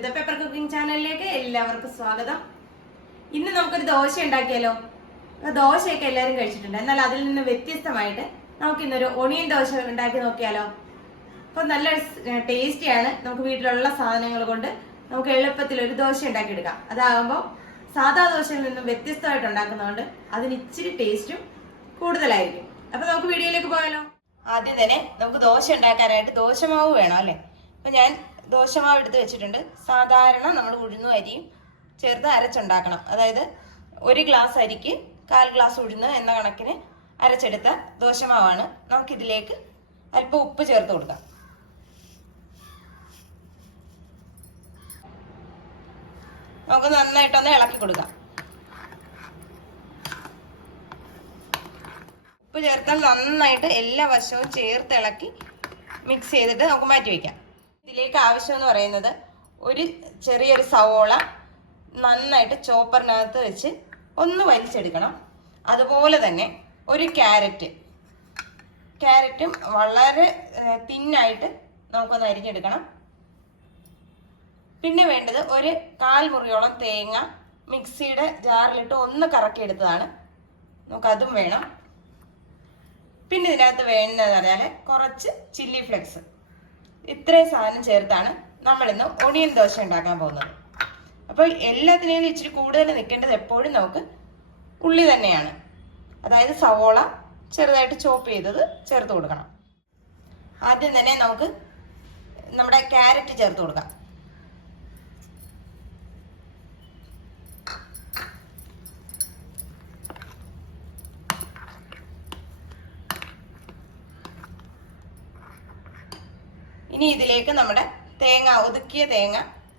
വിത്ത് paper cooking ചാനലിലേക്ക് എല്ലാവർക്കും സ്വാഗതം. ഇന്ന് നമുക്കൊരു ദോശ ഉണ്ടാക്കിയാലോ. ദോശയൊക്കെ എല്ലാവരും കഴിച്ചിട്ടുണ്ട്, എന്നാൽ അതിൽ നിന്ന് വ്യത്യസ്തമായിട്ട് നമുക്ക് ഇന്നൊരു ഒണിയൻ ദോശ ഉണ്ടാക്കി നോക്കിയാലോ. അപ്പോൾ നല്ല ടേസ്റ്റിയാണ്. നമുക്ക് വീട്ടിലുള്ള സാധനങ്ങൾ കൊണ്ട് നമുക്ക് എളുപ്പത്തിൽ ഒരു ദോശ ഉണ്ടാക്കിയെടുക്കാം. അതാകുമ്പോൾ സാധാ ദോശയിൽ നിന്നും വ്യത്യസ്തമായിട്ട് ഉണ്ടാക്കുന്നതുകൊണ്ട് അതിന് ഇച്ചിരി ടേസ്റ്റും കൂടുതലായിരിക്കും. അപ്പൊ നമുക്ക് വീഡിയോയിലേക്ക് പോയാലോ. ആദ്യം തന്നെ നമുക്ക് ദോശ ഉണ്ടാക്കാനായിട്ട് ദോശമാവ് വേണം അല്ലേ. അപ്പൊ ഞാൻ ദോശമാവ് എടുത്ത് വെച്ചിട്ടുണ്ട്. സാധാരണ നമ്മൾ ഉഴുന്നും അരിയും ചേർത്ത് അരച്ചുണ്ടാക്കണം. അതായത് 1 ഗ്ലാസ് അരിക്ക് 1/4 ഗ്ലാസ് ഉഴുന്ന് എന്ന കണക്കിന് അരച്ചെടുത്ത ദോശമാവാണ്. നമുക്കിതിലേക്ക് അല്പം ഉപ്പ് ചേർത്ത് കൊടുക്കാം. നമുക്ക് നന്നായിട്ടൊന്ന് ഇളക്കി കൊടുക്കാം. ഉപ്പ് ചേർത്താൽ നന്നായിട്ട് എല്ലാ വശവും ചേർത്ത് ഇളക്കി മിക്സ് ചെയ്തിട്ട് നമുക്ക് മാറ്റി വയ്ക്കാം. ഇതിലേക്ക് ആവശ്യം എന്ന് പറയുന്നത് ഒരു ചെറിയൊരു സവോള നന്നായിട്ട് ചോപ്പറിനകത്ത് വെച്ച് ഒന്ന് വലിച്ചെടുക്കണം. അതുപോലെ തന്നെ ഒരു ക്യാരറ്റും വളരെ തിന്നായിട്ട് നമുക്കൊന്ന് അരിഞ്ഞെടുക്കണം. പിന്നെ വേണ്ടത് ഒരു 1/4 മുറിയോളം തേങ്ങ മിക്സിയുടെ ജാറിലിട്ട് ഒന്ന് കറക്കിയെടുത്തതാണ്. നമുക്കതും വേണം. പിന്നെ ഇതിനകത്ത് വേണ്ടതെന്ന് പറഞ്ഞാൽ കുറച്ച് ചില്ലി ഫ്ലെക്സ്. ഇത്രയും സാധനം ചേർത്താണ് നമ്മളിന്ന് ഒണിയൻ ദോശ ഉണ്ടാക്കാൻ പോകുന്നത്. അപ്പോൾ എല്ലാത്തിനേലും ഇച്ചിരി കൂടുതൽ നിൽക്കേണ്ടത് എപ്പോഴും നമുക്ക് ഉള്ളി തന്നെയാണ്. അതായത് സവോള ചെറുതായിട്ട് ചോപ്പ് ചെയ്തത് ചേർത്ത് കൊടുക്കണം. ആദ്യം തന്നെ നമുക്ക് നമ്മുടെ ക്യാരറ്റ് ചേർത്ത് കൊടുക്കാം. ഇനി ഇതിലേക്ക് നമ്മുടെ ഒതുക്കിയ തേങ്ങ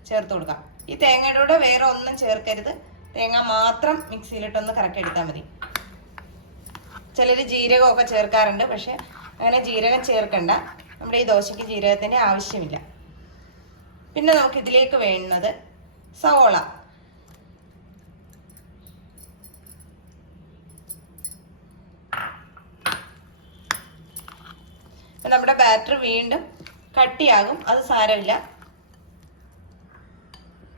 ചേർത്ത് കൊടുക്കാം. ഈ തേങ്ങയുടെ കൂടെ വേറെ ഒന്നും ചേർക്കരുത്. തേങ്ങ മാത്രം മിക്സിയിലിട്ടൊന്ന് കറക്കിയെടുത്താൽ മതി. ചിലർ ജീരകമൊക്കെ ചേർക്കാറുണ്ട്, പക്ഷെ അങ്ങനെ ജീരകം ചേർക്കണ്ട. നമ്മുടെ ഈ ദോശയ്ക്ക് ജീരകത്തിൻ്റെ ആവശ്യമില്ല. പിന്നെ നമുക്ക് ഇതിലേക്ക് വേണ്ടുന്നത് സവോള. നമ്മുടെ ബാറ്റർ വീണ്ടും കട്ടിയാകും, അത് സാരമില്ല.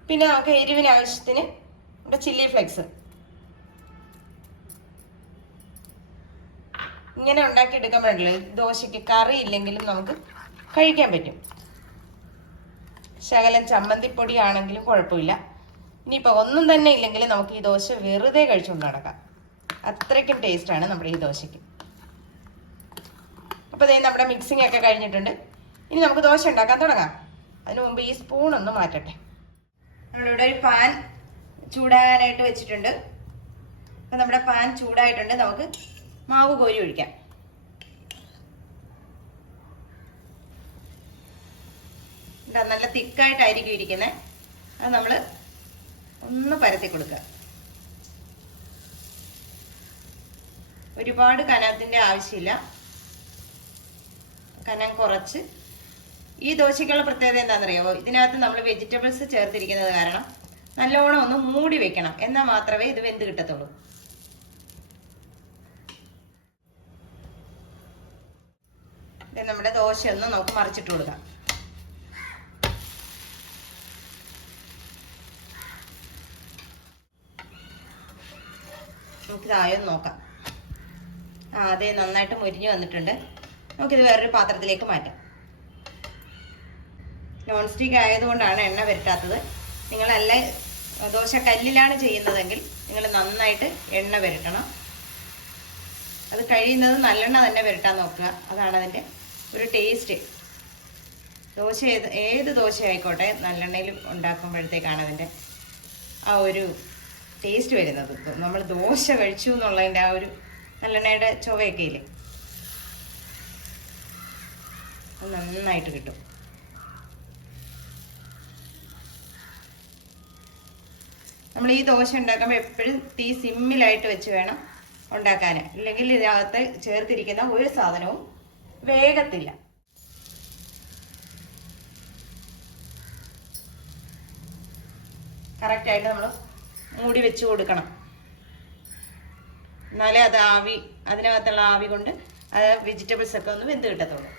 പിന്നെ നമുക്ക് എരിവിന് ആവശ്യത്തിന് നമ്മുടെ ചില്ലി ഫ്ലെക്സ്. ഇങ്ങനെ ഉണ്ടാക്കിയെടുക്കുമ്പോഴല്ലോ ദോശയ്ക്ക് കറി ഇല്ലെങ്കിലും നമുക്ക് കഴിക്കാൻ പറ്റും. ശകലം ചമ്മന്തിപ്പൊടി ആണെങ്കിലും കുഴപ്പമില്ല. ഇനിയിപ്പോൾ ഒന്നും തന്നെ ഇല്ലെങ്കിൽ നമുക്ക് ഈ ദോശ വെറുതെ കഴിച്ചുകൊണ്ട് നടക്കാം. അത്രയ്ക്കും ടേസ്റ്റാണ് നമ്മുടെ ഈ ദോശയ്ക്ക്. അപ്പോൾ ഇതേ നമ്മുടെ മിക്സിംഗ് ഒക്കെ കഴിഞ്ഞിട്ടുണ്ട്. ഇനി നമുക്ക് ദോശ ഉണ്ടാക്കാൻ തുടങ്ങാം. അതിനു മുമ്പ് ഈ സ്പൂൺ ഒന്ന് മാറ്റട്ടെ. നമ്മളിവിടെ ഒരു പാൻ ചൂടാകാനായിട്ട് വെച്ചിട്ടുണ്ട്. അപ്പം നമ്മുടെ പാൻ ചൂടായിട്ടുണ്ട്. നമുക്ക് മാവ് കോരി ഒഴിക്കാം. നല്ല തിക്കായിട്ടായിരിക്കും ഇരിക്കുന്നത്. അത് നമ്മൾ ഒന്ന് പരത്തി കൊടുക്കുക. ഒരുപാട് കനത്തിൻ്റെ ആവശ്യമില്ല, കനം കുറച്ച്. ഈ ദോശയ്ക്കുള്ള പ്രത്യേകത എന്താണെന്നറിയാമോ? ഇതിനകത്ത് നമ്മൾ വെജിറ്റബിൾസ് ചേർത്തിരിക്കുന്നത് കാരണം നല്ലോണം ഒന്ന് മൂടി വെക്കണം, എന്നാൽ മാത്രമേ ഇത് വെന്ത് കിട്ടത്തുള്ളൂ. നമ്മുടെ ദോശ ഒന്ന് നമുക്ക് മറിച്ചിട്ട് കൊടുക്കാം. നമുക്കിതായൊന്ന് നോക്കാം. അതെ, നന്നായിട്ട് മുരിഞ്ഞു വന്നിട്ടുണ്ട്. നമുക്കിത് വേറൊരു പാത്രത്തിലേക്ക് മാറ്റാം. നോൺ സ്റ്റിക്ക് ആയതുകൊണ്ടാണ് എണ്ണ പുരട്ടാത്തത്. നിങ്ങളല്ല ദോശ കല്ലിലാണ് ചെയ്യുന്നതെങ്കിൽ നിങ്ങൾ നന്നായിട്ട് എണ്ണ പുരട്ടണം. അത് കഴിയുന്നത് നല്ലെണ്ണ തന്നെ പുരട്ടാൻ നോക്കുക. അതാണ് അതിൻ്റെ ഒരു ടേസ്റ്റ്. ദോശ ഏത് ദോശ ആയിക്കോട്ടെ നല്ലെണ്ണയിൽ ഉണ്ടാക്കുമ്പോഴത്തേക്കാണ് അതിൻ്റെ ആ ഒരു ടേസ്റ്റ് വരുന്നത്. നമ്മൾ ദോശ കഴിച്ചു എന്നുള്ളതിൻ്റെ ആ ഒരു നല്ലെണ്ണയുടെ ചുവയൊക്കെ ഇല്ലേ, അത് നന്നായിട്ട് കിട്ടും. നമ്മൾ ഈ ദോശ ഉണ്ടാക്കുമ്പോൾ എപ്പോഴും തീ സിമ്മിലായിട്ട് വെച്ച് വേണം ഉണ്ടാക്കാൻ. ഇല്ലെങ്കിൽ ഇതിനകത്ത് ചേർത്തിരിക്കുന്ന ഒരു സാധനവും വേഗത്തില്ല. കറക്റ്റായിട്ട് നമ്മൾ മൂടി വെച്ച് കൊടുക്കണം. എന്നാലേ അത് അതിനകത്തുള്ള ആവി കൊണ്ട് അത് വെജിറ്റബിൾസ് ഒക്കെ ഒന്ന് വെന്ത് കിട്ടത്തുള്ളൂ.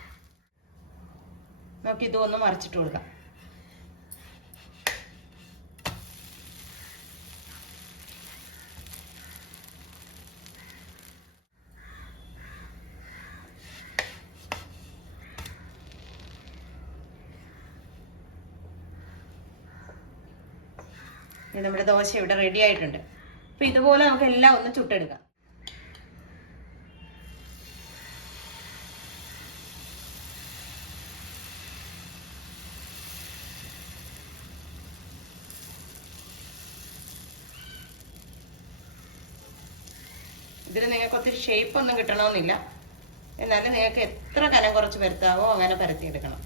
നമുക്ക് ഇതൊന്ന് മറിച്ചിട്ട് കൊടുക്കാം. നമ്മുടെ ദോശ ഇവിടെ റെഡി ആയിട്ടുണ്ട്. അപ്പൊ ഇതുപോലെ നമുക്ക് എല്ലാം ഒന്ന് ചുട്ടെടുക്കാം. ഇതിന് നിങ്ങൾക്ക് ഒത്തിരി ഷേപ്പ് ഒന്നും കിട്ടണമെന്നില്ല. എന്നാലും നിങ്ങൾക്ക് എത്ര കനം കുറച്ച് പരത്താവോ അങ്ങനെ പരത്തിയെടുക്കണം.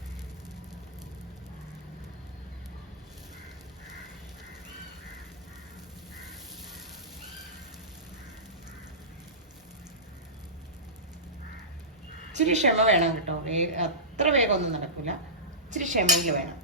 ഇച്ചിരി ക്ഷമ വേണം കേട്ടോ. അത്ര വേഗമൊന്നും നടക്കില്ല. ഇച്ചിരി ക്ഷമയിൽ വേണം.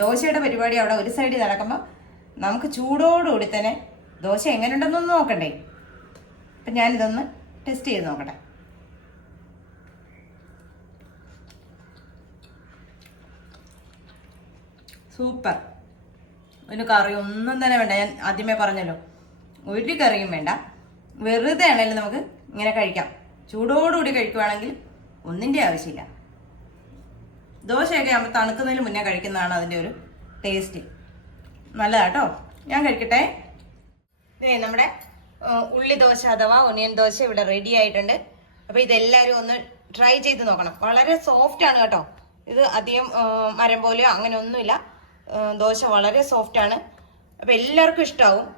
ദോശയുടെ പരിപാടി അവിടെ ഒരു സൈഡിൽ നടക്കുമ്പോൾ നമുക്ക് ചൂടോടുകൂടി തന്നെ ദോശ എങ്ങനെ ഉണ്ടെന്നൊന്ന് നോക്കണ്ടേ. അപ്പം ഞാനിതൊന്ന് ടെസ്റ്റ് ചെയ്ത് നോക്കട്ടെ. സൂപ്പർ. ഒരു കറി ഒന്നും തന്നെ വേണ്ട. ഞാൻ ആദ്യമേ പറഞ്ഞല്ലോ, ഒരു കറിയും വേണ്ട. വെറുതെ ആണെങ്കിലും നമുക്ക് ഇങ്ങനെ കഴിക്കാം. ചൂടോടുകൂടി കഴിക്കുവാണെങ്കിൽ ഒന്നിൻ്റെ ആവശ്യമില്ല. ദോശയൊക്കെ ആകുമ്പോൾ തണുക്കുന്നതിന് മുന്നേ കഴിക്കുന്നതാണ് അതിൻ്റെ ഒരു ടേസ്റ്റ്. നല്ലതാട്ടോ. ഞാൻ കഴിക്കട്ടെ. നമ്മുടെ ഉള്ളി ദോശ അഥവാ ഒനിയൻ ദോശ ഇവിടെ റെഡി ആയിട്ടുണ്ട്. അപ്പോൾ ഇതെല്ലാവരും ഒന്ന് ട്രൈ ചെയ്ത് നോക്കണം. വളരെ സോഫ്റ്റ് ആണ് കേട്ടോ. ഇത് അധികം മരം പോലെയോ അങ്ങനെ ഒന്നുമില്ല. ദോശ വളരെ സോഫ്റ്റ് ആണ്. അപ്പോൾ എല്ലാവർക്കും ഇഷ്ടമാവും.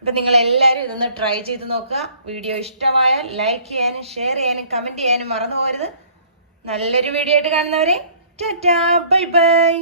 അപ്പം നിങ്ങളെല്ലാവരും ഇതൊന്ന് ട്രൈ ചെയ്ത് നോക്കുക. വീഡിയോ ഇഷ്ടമായാൽ ലൈക്ക് ചെയ്യാനും ഷെയർ ചെയ്യാനും കമൻറ്റ് ചെയ്യാനും മറന്നു പോകരുത്. നല്ലൊരു വീഡിയോ ആയിട്ട് കാണുന്നവരെ ടാറ്റാ ബൈ ബൈ.